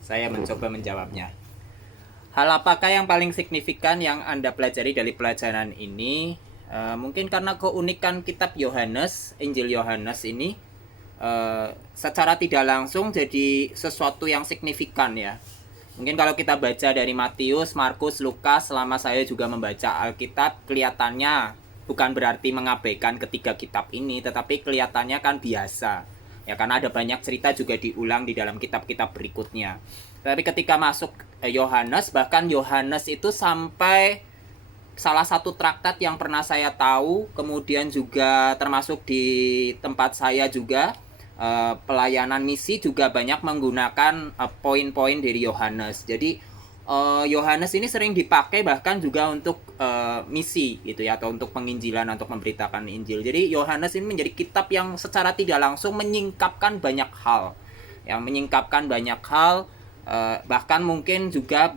Saya mencoba menjawabnya. Hal apakah yang paling signifikan yang Anda pelajari dari pelajaran ini? Mungkin karena keunikan kitab Yohanes, Injil Yohanes ini, secara tidak langsung jadi sesuatu yang signifikan ya. Mungkin kalau kita baca dari Matius, Markus, Lukas, selama saya juga membaca Alkitab, kelihatannya bukan berarti mengabaikan ketiga kitab ini, tetapi kelihatannya kan biasa. Ya, karena ada banyak cerita juga diulang di dalam kitab-kitab berikutnya. Tapi ketika masuk Yohanes, bahkan Yohanes itu sampai salah satu traktat yang pernah saya tahu, kemudian juga termasuk di tempat saya juga, pelayanan misi juga banyak menggunakan poin-poin dari Yohanes. Jadi Yohanes ini sering dipakai bahkan juga untuk misi gitu ya, atau untuk penginjilan, untuk memberitakan Injil. Jadi Yohanes ini menjadi kitab yang secara tidak langsung menyingkapkan banyak hal, yang menyingkapkan banyak hal, bahkan mungkin juga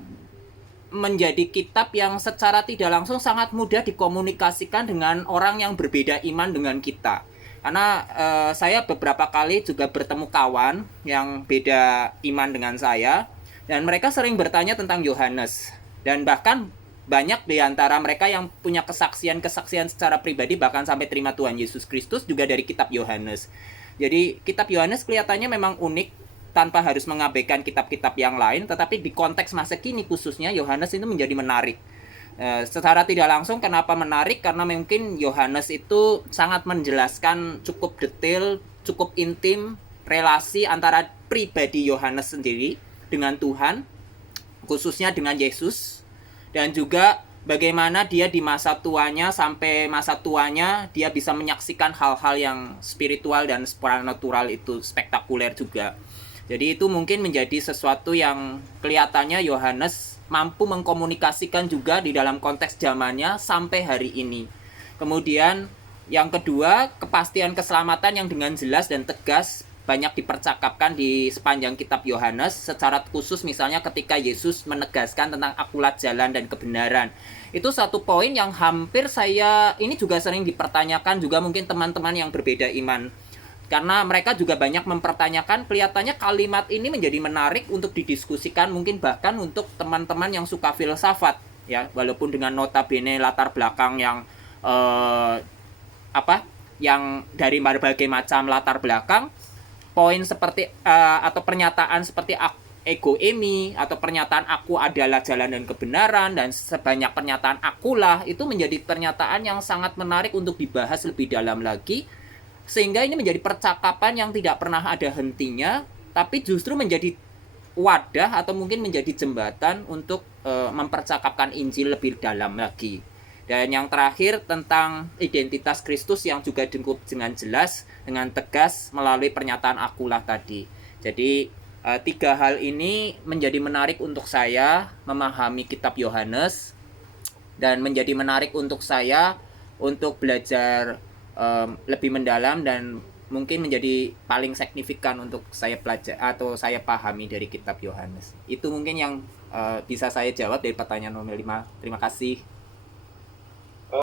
menjadi kitab yang secara tidak langsung sangat mudah dikomunikasikan dengan orang yang berbeda iman dengan kita. Karena saya beberapa kali juga bertemu kawan yang beda iman dengan saya, dan mereka sering bertanya tentang Yohanes. Dan bahkan banyak di antara mereka yang punya kesaksian-kesaksian secara pribadi, bahkan sampai terima Tuhan Yesus Kristus juga dari kitab Yohanes. Jadi kitab Yohanes kelihatannya memang unik, tanpa harus mengabaikan kitab-kitab yang lain, tetapi di konteks masa kini khususnya Yohanes itu menjadi menarik. Secara tidak langsung kenapa menarik? Karena mungkin Yohanes itu sangat menjelaskan cukup detail, cukup intim relasi antara pribadi Yohanes sendiri dengan Tuhan, khususnya dengan Yesus, dan juga bagaimana dia di masa tuanya sampai masa tuanya dia bisa menyaksikan hal-hal yang spiritual dan supernatural itu spektakuler juga. Jadi itu mungkin menjadi sesuatu yang kelihatannya Yohanes mampu mengkomunikasikan juga di dalam konteks zamannya sampai hari ini. Kemudian yang kedua, kepastian keselamatan yang dengan jelas dan tegas banyak dipercakapkan di sepanjang kitab Yohanes, secara khusus misalnya ketika Yesus menegaskan tentang akulah jalan dan kebenaran. Itu satu poin yang hampir saya ini juga sering dipertanyakan juga mungkin teman-teman yang berbeda iman. Karena mereka juga banyak mempertanyakan, kelihatannya kalimat ini menjadi menarik untuk didiskusikan, mungkin bahkan untuk teman-teman yang suka filsafat ya, walaupun dengan notabene latar belakang yang yang dari berbagai macam latar belakang, poin seperti atau pernyataan seperti ego emi atau pernyataan aku adalah jalan dan kebenaran dan sebanyak pernyataan akulah, itu menjadi pernyataan yang sangat menarik untuk dibahas lebih dalam lagi, sehingga ini menjadi percakapan yang tidak pernah ada hentinya, tapi justru menjadi wadah atau mungkin menjadi jembatan untuk mempercakapkan Injil lebih dalam lagi. Dan yang terakhir tentang identitas Kristus yang juga dengan jelas, dengan tegas melalui pernyataan akulah tadi. Jadi tiga hal ini menjadi menarik untuk saya memahami kitab Yohanes, dan menjadi menarik untuk saya untuk belajar lebih mendalam, dan mungkin menjadi paling signifikan untuk saya pelajari atau saya pahami dari kitab Yohanes. Itu mungkin yang bisa saya jawab dari pertanyaan nomor 5. Terima kasih.